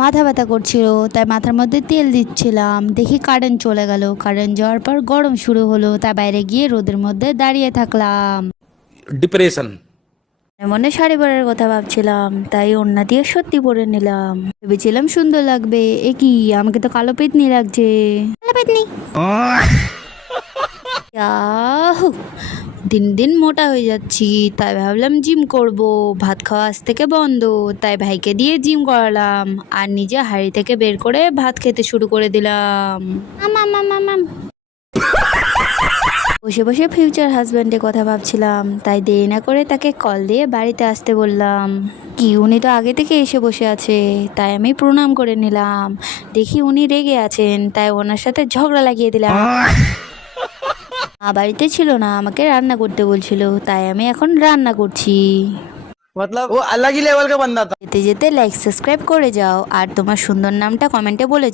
মাথা ব্যথা করছিল, তাই মাথার মধ্যে তেল দিচ্ছিলাম, দেখি কারেন্ট চলে গেল। কারেন্ট যাওয়ার পর গরম শুরু হলো, তাই বাইরে গিয়ে রোদের মধ্যে দাঁড়িয়ে থাকলাম। ডিপ্রেশন। মনে শাড়ি পরার কথা ভাবছিলাম, তাই ওড়না দিয়ে সত্যি পরে নিলাম। ভেবেছিলাম সুন্দর লাগবে। এ কি, আমাকে তো কালো পেতনি লাগছে। কালো পেতনি। ইয়াহু! দিন দিন মোটা হয়ে যাচ্ছি, তাই ভাবলাম জিম করব। ভাত খাওয়া আজ থেকে বন্ধ, তাই ভাইকে দিয়ে জিম করালাম আর নিজে হাঁড়ি থেকে বের করে ভাত খেতে শুরু করে দিলাম। বসে বসে ফিউচার হাজব্যান্ডের কথা ভাবছিলাম, তাই দেরি না করে তাকে কল দিয়ে বাড়িতে আসতে বললাম। কি, উনি তো আগে থেকে এসে বসে আছে, তাই আমি প্রণাম করে নিলাম। দেখি উনি রেগে আছেন, তাই ওনার সাথে ঝগড়া লাগিয়ে দিলাম। বাড়িতে ছিল না, আমাকে রান্না করতে বলছিল, তাই আমি এখন রান্না করছি। मतलब वो अलग ही लेवल का बंदा था। যেতে যেতে লাইক সাবস্ক্রাইব করে যাও আর তোমার সুন্দর নামটা কমেন্টে বলে যাও।